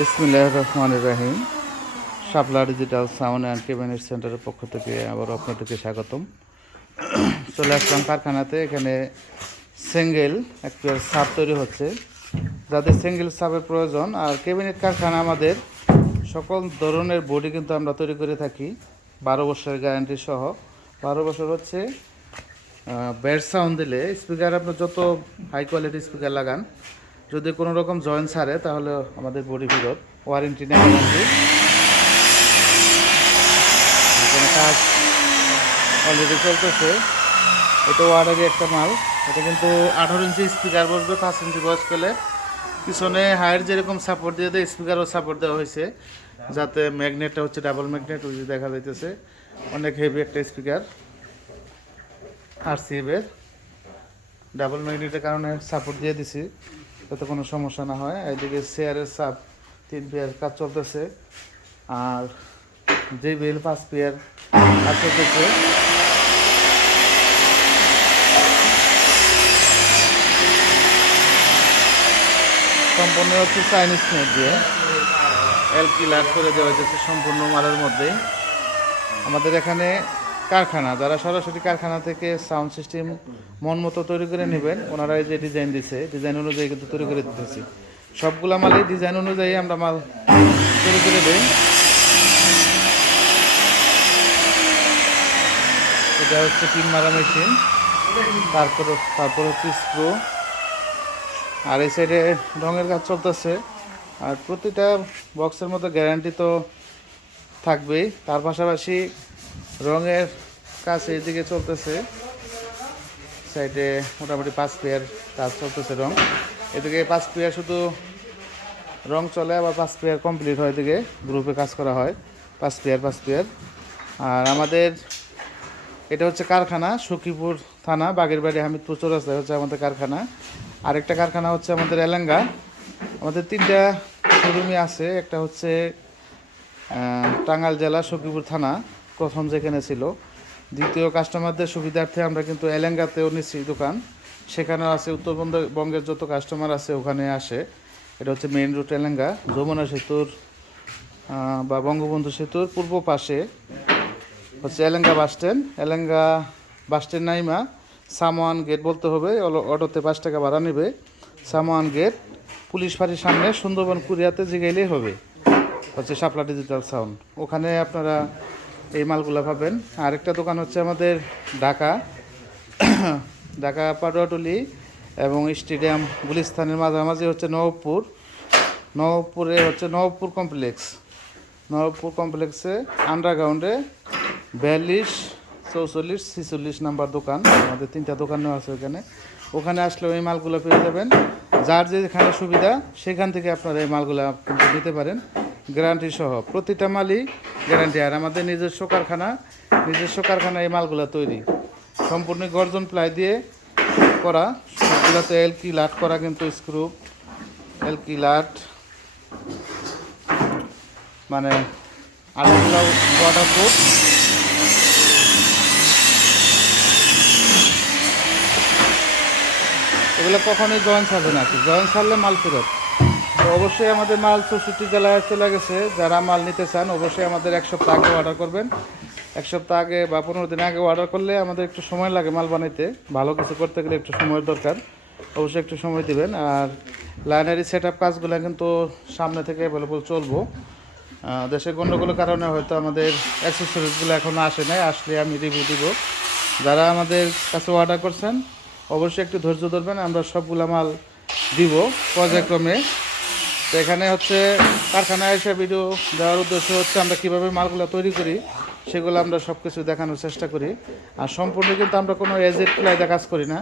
বিসমিল্লাহ রহমান রাহিম। Shapla digital sound and cabinet সেন্টারের পক্ষ থেকে আবার আপনাদেরকে স্বাগতম। চলে আসলাম কারখানাতে, এখানে সিঙ্গেল একটা সাপ তৈরি হচ্ছে। যাদের সিঙ্গেল সাপের প্রয়োজন, আর কেবিনেট কারখানা আমাদের সকল ধরনের বডি কিন্তু আমরা তৈরি করে থাকি, বারো বছরের গ্যারান্টি সহ। বারো বছর হচ্ছে ব্যাড সাউন্ড দিলে স্পিকার আপনার যত হাই কোয়ালিটি স্পিকার লাগান যদি কোনো রকম জয়েন্ট ছাড়ে, তাহলে আমাদের বডি ফিরত। ওয়ারেন্টি নেই কাজ অলরেডি চলতেছে। এটা ওয়ার্ডারি একটা মাল। এটা কিন্তু আঠারো ইঞ্চি স্পিকার বসবে, পাঁচ ইঞ্চি বয়স পেলে পিছনে হায়ার যেরকম সাপোর্ট দিয়ে দেয় স্পিকারও সাপোর্ট দেওয়া হয়েছে। যাতে ম্যাগনেটটা হচ্ছে ডাবল ম্যাগনেট ওই দেখা যাইতেছে। অনেক হেভি একটা স্পিকার আর সিএবের ডাবল ম্যাগনেটের কারণে সাপোর্ট দিয়ে দিছি। যাতে কোনো সমস্যা না হয়। এদিকে চেয়ারের সাপ তিন পেয়ার কাজ চলতেছে। আর যে বেল পাঁচ পেয়ার কাজ চলতেছে, সম্পূর্ণ হচ্ছে চাইনিজ মেড দিয়ে। এলকি লাট করে দেওয়া হয়েছে সম্পূর্ণ মালের মধ্যেই। আমাদের এখানে কারখানা, যারা সরাসরি কারখানা থেকে সাউন্ড সিস্টেম মন মতো তৈরি করে নেবেন ওনারা যে ডিজাইন দিছে ডিজাইন অনুযায়ী কিন্তু তৈরি করে দিতেছি। সবগুলা মালই ডিজাইন অনুযায়ী আমরা মাল তৈরি করে দিই। এটা হচ্ছে পিন মারা মেশিন তারপর তারপর হচ্ছে স্ক্রু আর এই সাইডে রঙের কাজ চলতেছে। আর প্রতিটা বক্সের মতো গ্যারান্টি তো থাকবেই। তার পাশাপাশি রঙের কাজ এইদিকে চলতেছে। সাইডে মোটামুটি পাঁচ পেয়ার কাজ চলতেছে রং। এদিকে পাঁচ পেয়ার শুধু রং চলে আবার পাঁচ পেয়ার কমপ্লিট হয় এদিকে গ্রুপে কাজ করা হয়। পাঁচ পেয়ার পাঁচ পেয়ার। আর আমাদের এটা হচ্ছে কারখানা সখীপুর থানা বাগের বাগেরবাড়ি হামিদপুর চৌরাস্তায় হচ্ছে আমাদের কারখানা। আরেকটা কারখানা হচ্ছে আমাদের এলেঙ্গা। আমাদের তিনটা শোরুমই আছে একটা হচ্ছে আহ, টাঙ্গাইল জেলা সখীপুর থানা। প্রথম যেখানে ছিল। দ্বিতীয় কাস্টমারদের সুবিধার্থে আমরা কিন্তু এলেঙ্গাতেও নিচ্ছি দোকান। সেখানেও আছে উত্তরবঙ্গ বঙ্গের যত কাস্টমার আছে ওখানে আসে। এটা হচ্ছে মেইন রুট এলেঙ্গা। যমুনা সেতুর বা বঙ্গবন্ধু সেতুর পূর্ব পাশে হচ্ছে Elenga bus stand Elenga bus stand Naima, সামোয়ান গেট বলতে হবে। অটোতে পাঁচ টাকা ভাড়া নেবে। সামোয়ান গেট পুলিশ ফাঁড়ির সামনে সুন্দরবন কুরিয়াতে জিগাইলেই হবে। হচ্ছে শাপলা ডিজিটাল সাউন্ড ওখানে আপনারা এই মালগুলো পাবেন। আরেকটা দোকান হচ্ছে আমাদের ঢাকা। ঢাকা পাটুয়াটুলি এবং স্টেডিয়াম গুলিস্থানের মাঝামাঝি হচ্ছে নবপুর। নবপুরে হচ্ছে নবপুর কমপ্লেক্স। নবপুর কমপ্লেক্সে আন্ডারগ্রাউন্ডে বিয়াল্লিশ, চৌচল্লিশ, ছিচল্লিশ নাম্বার দোকান। আমাদের তিনটা দোকানও আছে ওখানে। ওখানে আসলে ওই মালগুলো পেয়ে যাবেন। যার যেখানে সুবিধা, সেখান থেকে আপনারা এই মালগুলো নিতে পারেন। গ্যারান্টি সহ। প্রতিটা মালই গ্যারান্টি। আর আমাদের নিজস্ব কারখানা নিজস্ব কারখানা এই মালগুলো তৈরি। সম্পূর্ণ গর্জন প্লাই দিয়ে করা। সবগুলোতে এলকি লাট করা কিন্তু স্ক্রু এলকি লাট। মানে আলুগুলো ওয়াটারপ্রুফ এগুলো কখনোই জয়েন ছাড়বে না কি। জয়েন ছাড়লে মাল ফেরত। তো অবশ্যই আমাদের মাল চৌষট্টি জেলায় চলে গেছে। যারা মাল নিতে চান, অবশ্যই আমাদের এক সপ্তাহ আগে অর্ডার করবেন। এক সপ্তাহ আগে বা পনেরো দিন আগে অর্ডার করলে আমাদের একটু সময় লাগে মাল বানাইতে। ভালো কিছু করতে গেলে একটু সময়ের দরকার। অবশ্যই একটু সময় দিবেন। আর লাইনারি সেট আপ কাজগুলো কিন্তু সামনে থেকে অ্যাভেলেবল চলবো। দেশের গণ্ডগোলের কারণে হয়তো আমাদের অ্যাক্সেসরিজগুলো এখনও আসে নাই। আসলে আমি রিভিউ দিব। যারা আমাদের কাছে অর্ডার করছেন, অবশ্যই একটু ধৈর্য ধরবেন। আমরা সবগুলো মাল দিব পর্যায়ক্রমে। তো এখানে হচ্ছে কারখানায় এসে ভিডিও দেওয়ার উদ্দেশ্য হচ্ছে আমরা কীভাবে মালগুলো তৈরি করি, সেগুলো আমরা সব কিছু দেখানোর চেষ্টা করি। আর সম্পূর্ণ কিন্তু আমরা কোনো এজেড প্লাইতে কাজ করি না।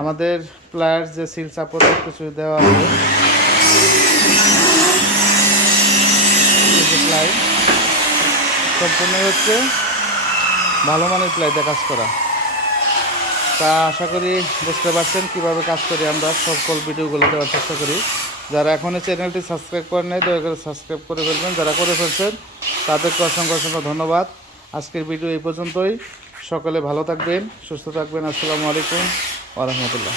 আমাদের প্লায়ার যে সিল সাপোর্ট সব কিছু দেওয়া প্লাই সম্পূর্ণ হচ্ছে ভালো মানের প্লাইতে কাজ করা। তা আশা করি বুঝতে পারছেন কীভাবে কাজ করি আমরা। সকল ভিডিওগুলো দেওয়ার চেষ্টা করি। যারা এখনও চ্যানেলটি সাবস্ক্রাইব করেন নাই, দয়া করে সাবস্ক্রাইব করে ফেলবেন। যারা করে ফেলছেন, তাদেরকে অসংখ্য অসংখ্য ধন্যবাদ। আজকের ভিডিও এই পর্যন্তই। সকলে ভালো থাকবেন, সুস্থ থাকবেন। আসসালামু আলাইকুম ওরহমতুল্লাহ